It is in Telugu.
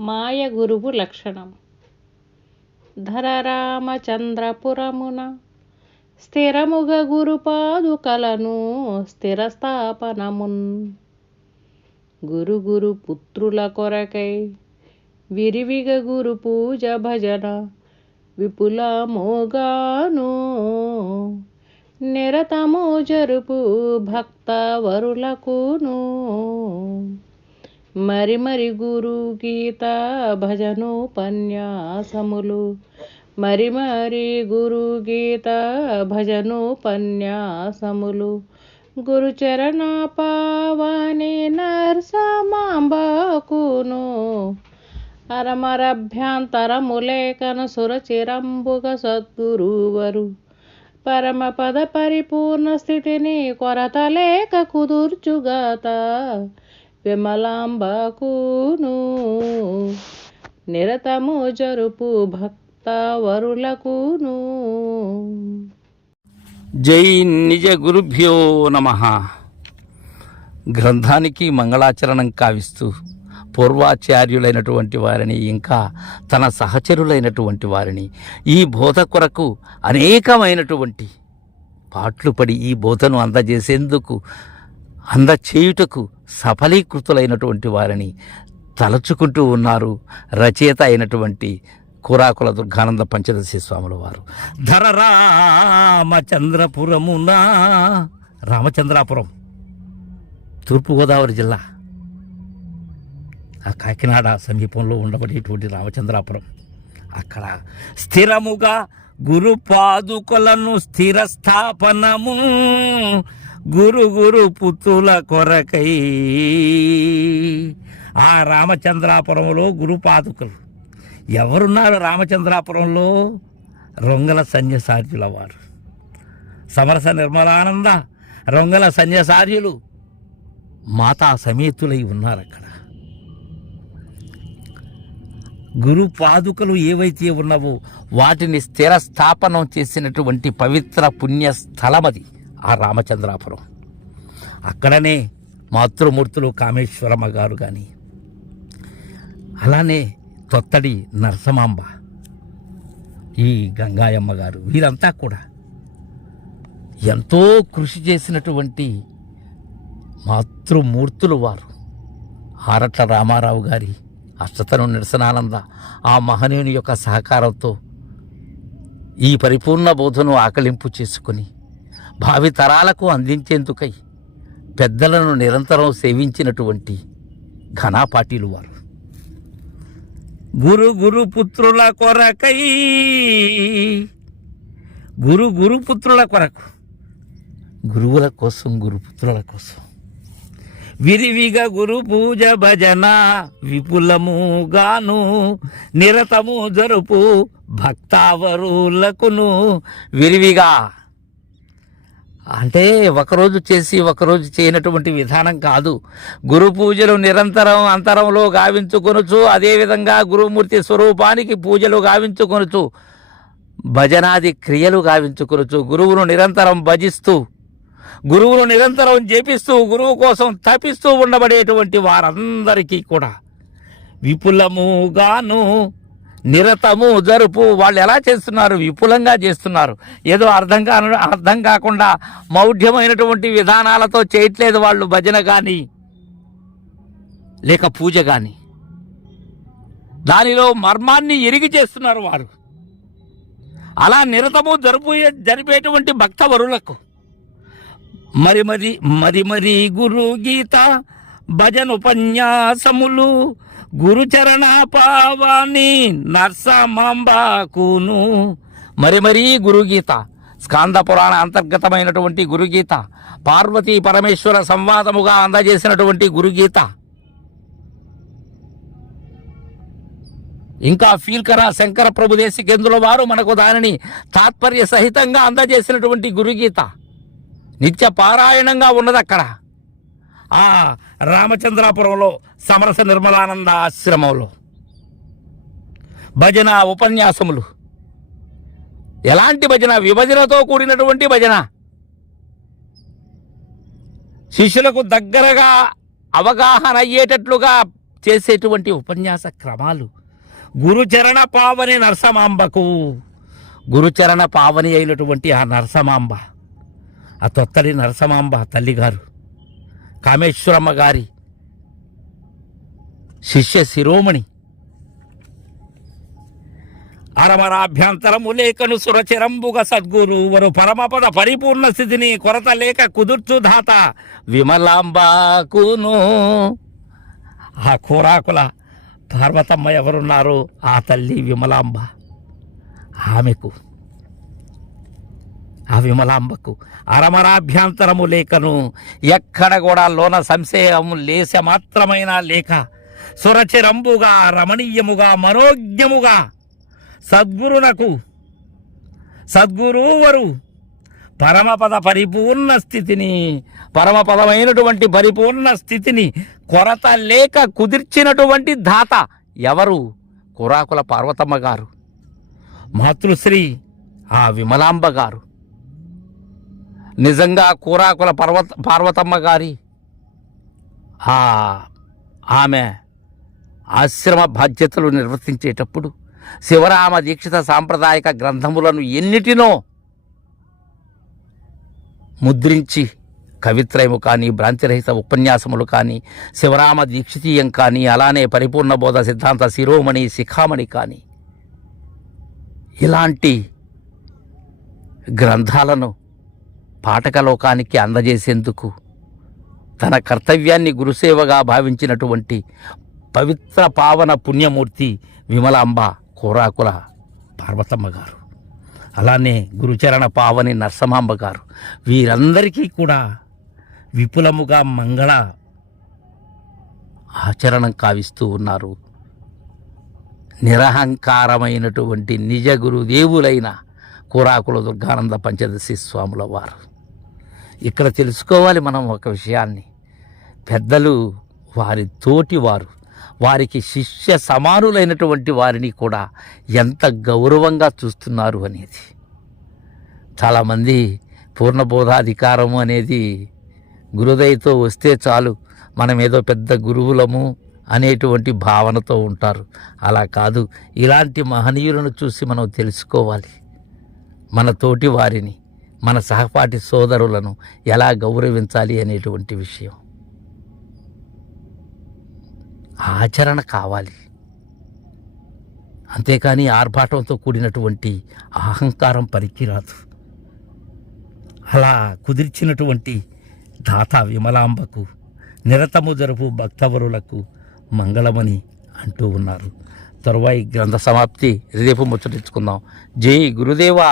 మాయ గురువు లక్షణం. ధరరామచంద్రపురమున స్థిరముగ గురుపాదుకలను స్థిరస్థాపనమున్ గురు పుత్రుల కొరకై విరివిగ గురు పూజ భజన విపులమోగాను నిరతము జరుపు భక్త వరులకును మరి గురు గీత భజనోపన్యాసములు మరి గురు గీత భజనోపన్యాసములు గురుచరణ పావని నరసమాంబకును అరమరభ్యంతరములేఖన సురచిరంబుగ సద్గురువరు పరమపద పరిపూర్ణ స్థితిని కొరత లేక కుదుర్చుగాత విమలాంబకును నిరతము జరుపు భక్త వరులకును. జై నిజ గురుభ్యో నమః. గ్రంథానికి మంగళాచరణం కావిస్తూ పూర్వాచార్యులైనటువంటి వారిని ఇంకా తన సహచరులైనటువంటి వారిని ఈ బోధ కొరకు అనేకమైనటువంటి పాట్లు పడి ఈ బోధను అందజేసేందుకు అందచేయుటకు సఫలీకృతులైనటువంటి వారిని తలచుకుంటూ ఉన్నారు రచయిత అయినటువంటి కూరాకుల దుర్గానంద పంచదశి స్వాముల వారు. ధర రామచంద్రపురమున, రామచంద్రాపురం తూర్పుగోదావరి జిల్లా ఆ కాకినాడ సమీపంలో ఉండబడేటువంటి రామచంద్రాపురం, అక్కడ స్థిరముగా గురు పాదుకలను స్థిరస్థాపనము గురు పుత్రుల కొరకై. ఆ రామచంద్రాపురంలో గురు పాదుకలు ఎవరున్నారు? రామచంద్రాపురంలో రొంగల సన్యసార్యుల వారు, సమరస నిర్మలానంద రొంగల సన్యసార్యులు మాతా సమేతులై ఉన్నారు. అక్కడ గురు పాదుకలు ఏవైతే ఉన్నావో వాటిని స్థిర స్థాపనం చేసినటువంటి పవిత్ర పుణ్య స్థలమది ఆ రామచంద్రాపురం. అక్కడనే మాతృమూర్తులు కామేశ్వరమ్మ గారు కానీ, అలానే తొత్తడి నరసమాంబ, ఈ గంగాయమ్మ గారు, వీరంతా కూడా ఎంతో కృషి చేసినటువంటి మాతృమూర్తులు వారు. ఆరట్ల రామారావు గారి అష్టతను నిరసనానంద ఆ మహనీయుని యొక్క సహకారంతో ఈ పరిపూర్ణ బోధను ఆకలింపు చేసుకుని భావి తరాలకు అందించేందుకై పెద్దలను నిరంతరం సేవించినటువంటి ఘనాపాటీలు వారు. గురు పుత్రుల కొరకై, గురు పుత్రుల కొరకు, గురువుల కోసం, గురుపుత్రుల కోసం విరివిగా గురు పూజ భజన విపులముగాను నిరతము జరుపు భక్తావరులకును. విరివిగా అంటే ఒకరోజు చేసి ఒకరోజు చేయనటువంటి విధానం కాదు. గురు పూజలు నిరంతరం అంతరంలో గావించుకొనుచు, అదేవిధంగా గురుమూర్తి స్వరూపానికి పూజలు గావించుకొనుచు, భజనాది క్రియలు గావించుకొనుచు, గురువును నిరంతరం భజిస్తూ, గురువును నిరంతరం జపిస్తూ, గురువు కోసం తపిస్తూ ఉండబడేటువంటి వారందరికీ కూడా విపులముగాను నిరతము జరుపు. వాళ్ళు ఎలా చేస్తున్నారు? విపులంగా చేస్తున్నారు. ఏదో అర్థం కాకుండా మౌఢ్యమైనటువంటి విధానాలతో చేయట్లేదు వాళ్ళు భజన కానీ లేక పూజ కానీ. దానిలో మర్మాన్ని ఎరిగి చేస్తున్నారు వారు. అలా నిరతము జరిపేటువంటి భక్తవరులకు మరి గురు గీత భజనోపన్యాసములు గురుచరణ పావాని నరసమాంబకును. మరి గురుగీత, స్కాంద పురాణ అంతర్గతమైనటువంటి గురుగీత, పార్వతీ పరమేశ్వర సంవాదముగా అందజేసినటువంటి గురుగీత, ఇంకా ఫీల్కర శంకర ప్రభుదేశి కేంద్రుల వారు మనకు దానిని తాత్పర్య సహితంగా అందజేసినటువంటి గురుగీత నిత్య పారాయణంగా ఉన్నది అక్కడ ఆ రామచంద్రాపురంలో సమరస నిర్మలానంద ఆశ్రమంలో. భజన ఉపన్యాసములు, ఎలాంటి భజన? విభజనతో కూడినటువంటి భజన. శిష్యులకు దగ్గరగా అవగాహన అయ్యేటట్లుగా చేసేటువంటి ఉపన్యాస క్రమాలు గురుచరణ పావని నరసమాంబకు, గురుచరణ పావని అయినటువంటి ఆ నరసమాంబ, ఆ తొత్తడి నరసమాంబ తల్లిగారు కామేశ్వరమ్మ గారి శిష్య శిరోమణి అరమరాభ్యంతరము లేకను సురచిరంబుగ సద్గురువరు పరమపద పరిపూర్ణ స్థితిని కొరత లేక కుదుర్చు ధాత విమలాంబాకును. ఆ కోరాకుల పార్వతమ్మ ఎవరున్నారో ఆ తల్లి విమలాంబ, ఆమెకు, ఆ విమలాంబకు అరమరాభ్యంతరము లేకను, ఎక్కడ కూడా లోన సంశయము లేస మాత్రమైనా లేక సురచిరంబుగా రమణీయముగా మనోజ్ఞముగా సద్గురునకు, సద్గురువరు పరమపద పరిపూర్ణ స్థితిని, పరమపదమైనటువంటి పరిపూర్ణ స్థితిని కొరత లేక కుదిర్చినటువంటి దాత ఎవరు? కురాకుల పార్వతమ్మ గారు, మాతృశ్రీ ఆ విమలాంబ గారు. నిజంగా కురాకుల పార్వతమ్మ గారి ఆమె ఆశ్రమ బాధ్యతలు నిర్వర్తించేటప్పుడు శివరామ దీక్షిత సాంప్రదాయక గ్రంథములను ఎన్నిటినో ముద్రించి కవిత్రయము కానీ, భ్రాంతిరహిత ఉపన్యాసములు కానీ, శివరామ దీక్షితీయం కానీ, అలానే పరిపూర్ణ బోధ సిద్ధాంత శిరోమణి శిఖామణి కానీ, ఇలాంటి గ్రంథాలను పాఠకలోకానికి అందజేసేందుకు తన కర్తవ్యాన్ని గురుసేవగా భావించినటువంటి పవిత్ర పావన పుణ్యమూర్తి విమలాంబ కోరాకుల పార్వతమ్మ గారు, అలానే గురుచరణ పావని నరసమాంబ గారు, వీరందరికీ కూడా విపులముగా మంగళ ఆచరణం కావిస్తూ ఉన్నారు. నిరహంకారమైనటువంటి నిజ గురుదేవులైన కోరాకుల దుర్గానంద పంచదశి స్వాముల వారు. ఇక్కడ తెలుసుకోవాలి మనం ఒక విషయాన్ని, పెద్దలు వారి తోటివారు, వారికి శిష్య సమానులైనటువంటి వారిని కూడా ఎంత గౌరవంగా చూస్తున్నారు అనేది. చాలామంది పూర్ణబోధాధికారము అనేది గురుదయతో వస్తే చాలు, మనం ఏదో పెద్ద గురువులము అనేటువంటి భావనతో ఉంటారు. అలా కాదు, ఇలాంటి మహనీయులను చూసి మనం తెలుసుకోవాలి. మన తోటి వారిని, మన సహపాఠి సోదరులను ఎలా గౌరవించాలి అనేటువంటి విషయం. ఆచరణ కావాలి, అంతేకాని ఆర్భాటంతో కూడినటువంటి అహంకారం పనికిరాదు. అలా కుదిర్చినటువంటి దాత విమలాంబకు, నిరతము జరుపు భక్తవరులకు మంగళమని అంటూ ఉన్నారు. తరువాయి గ్రంథ సమాప్తి రేపు ముచ్చటించుకుందాం. జై గురుదేవా.